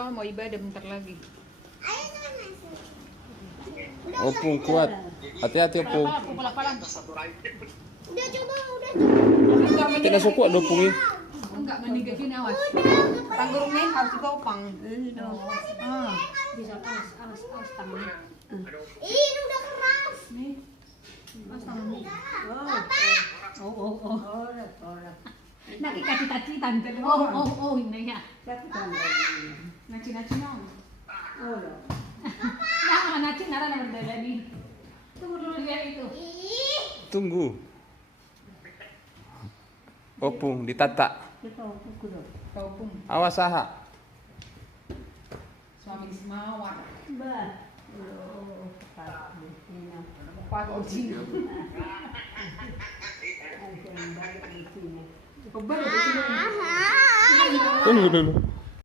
Papa mau ibadah bentar lagi. Opung kuat. Hati-hati Opung. Pala-pala. Udah coba, udah coba. Tidak suka ada Opung ini. Enggak meninggal gini awas. Tanggurungnya harus ditopang. Bisa awas tangan. Ini udah keras. Nih. Awas tangan. Oh. Nak kasih tante. Oh ini ya. Naci nong. Oh. Nah, naci nara nomor dari. Tunggu dulu lihat itu. Tunggu. Opung ditata. Opung. Awas saha. Suami semawar. Bah. Pak kucing. Coba di sini. Tunggu dulu.